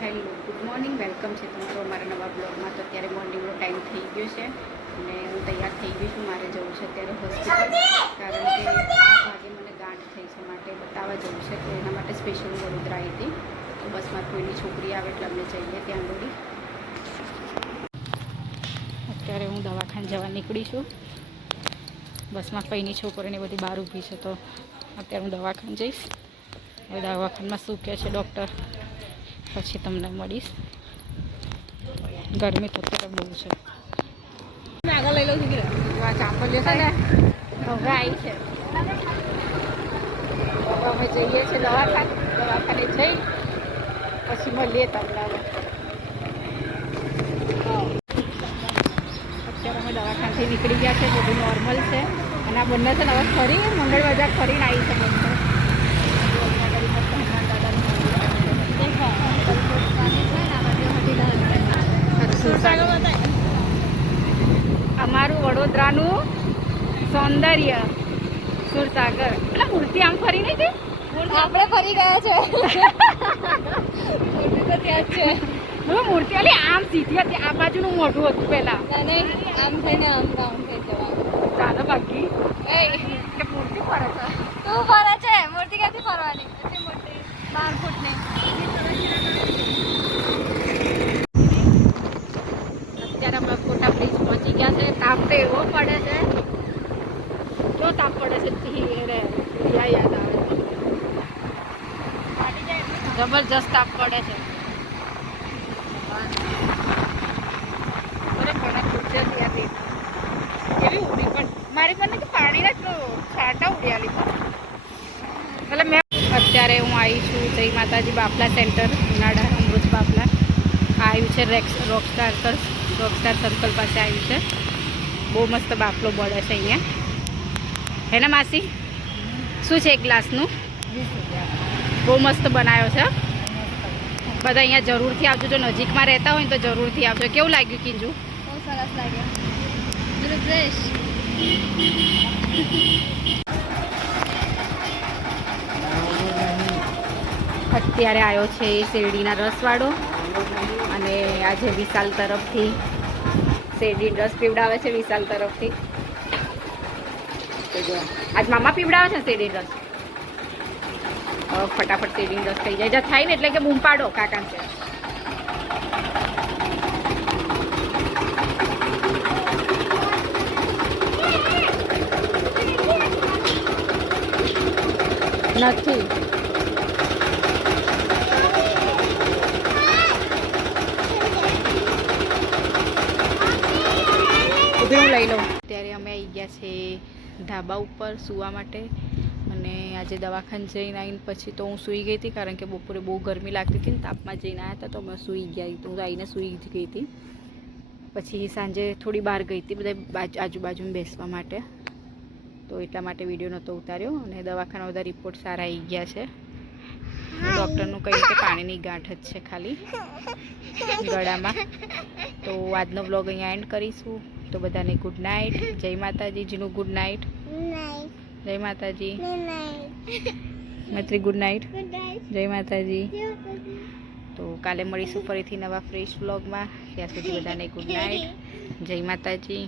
Hello good morning, welcome છે તમારો અમારા નવા બ્લોગમાં. તો અત્યારે મોર્નિંગનો ટાઈમ થઈ ગયો છે અને હું તૈયાર થઈ ગઈ છું. મારે જવું છે અત્યારે હોસ્પિટલ, કારણ કે આ ભાગે મને ગાંઠ થઈ છે, માટે બતાવવા જવું છે. તો એના માટે સ્પેશિયલ વડોદરા આવી હતી. તો બસમાં કોઈની છોકરી આવે એટલે અમે જઈએ ત્યાં આગળ. અત્યારે હું દવાખાને જવા નીકળી છું. બસમાં પૈની છોકરીને બધી બહાર ઊભી છે, તો અત્યારે હું દવાખાને જઈશ. હવે દવાખાનમાં શું કહે છે ડૉક્ટર, પછી તમને મળીશ. ગરમી તો અત્યારે બહુ છે. આગળ લઈ લઉં છું કે આ ચાંપલીઓ છે ને હવે આવી છે. અમે જઈએ છીએ દવાખાને જઈ પછી મળીએ તમને. અત્યારે અમે દવાખાનેથી નીકળી ગયા છે, બધું નોર્મલ છે. અને આ બંને છે ને હવે ફરી મંગળ બજાર ફરીને આવી છે બંને. અમારું વડોદરાનું સૌંદર્ય સુરસાગર. એટલે મૂર્તિ આમ ફરી નહીં હતી, આપણે ફરી ગયા છે. મૂર્તિ તો ત્યાં જ છે. મૂર્તિ અલી આમ સીધી હતી, આ બાજુનું મોઢું હતું પેલા. અને આમ થઈને આમ રાઉન્ડ થઈ જવાનું. ચાલો બાકી એ મૂર્તિ ફરે છે. તું ફરે છે, મૂર્તિ ક્યાંથી ફરવાની? એટલી મોટી 12 ફૂટની. અત્યારે અમે કોટા બ્રિજ પહોંચી ગયા છે. તાપ તો એવો પડે છે, જો તાપ પડે છે યાદ આવે. જબરજસ્ત તાપ પડે છે. એવી ઉડી પણ મારી પર પાણીના છાંટા ઉડ્યાલી પણ. એટલે મેં અત્યારે હું આવી છું જય માતાજી બાપલા સેન્ટર, ઉનાળા અમૃત બાપલા. આવ્યું છે રોકસ્ટાર સર્કલ પાસે આવ્યું છે. બહુ મસ્ત બાફલો બળે છે અહીંયા. હે ને માસી? શું છે એક ગ્લાસનું? 20 રૂપિયા. બહુ મસ્ત બનાવ્યો છે. બધા અહીંયા જરૂરથી આવજો, જો નજીકમાં રહેતા હોય ને તો જરૂરથી આવજો. કેવું લાગ્યું કિંજુ? બહુ સરસ લાગે. ફ્રેશ. અત્યારે આવ્યો છે શેરડીના રસવાળો, અને આજે વિશાલ તરફથી શેરડી રસ પીવડાવે છે. વિશાલ તરફથી આજ મામા પીવડાવે છે શેરડી રસ. ફટાફટ શેરડી રસ થઈ જાય. થાય ને એટલે કે બૂમ પાડો કાકા છે. નથી હું લઈ લઉં. અત્યારે અમે આવી ગયા છે ધાબા ઉપર સૂવા માટે. અને આજે દવાખાને જઈને આવીને પછી તો હું સૂઈ ગઈ હતી, કારણ કે બપોરે બહુ ગરમી લાગતી હતી ને તાપમાં જઈને આવ્યા હતા, તો અમે સૂઈ ગયા. તો હું આવીને સૂઈ જ ગઈ હતી. પછી સાંજે થોડી બહાર ગઈ હતી બધા આજુબાજુમાં બેસવા માટે, તો એટલા માટે વિડીયો નહોતો ઉતાર્યો. અને દવાખાના બધા રિપોર્ટ સારા આવી ગયા છે. ડૉક્ટરનું કહ્યું કે પાણીની ગાંઠ જ છે ખાલી ગળામાં. તો આજનો વ્લોગ અહીંયા એન્ડ કરીશું. તો બધાને ગુડ નાઇટ. જય માતાજી. જીનું ગુડ નાઇટ. જય માતાજી. મૈત્રી ગુડ નાઇટ. જય માતાજી. તો કાલે મળીશું ફરીથી નવા ફ્રેશ વ્લોગમાં. ત્યાં સુધી બધાને ગુડ નાઇટ. જય માતાજી.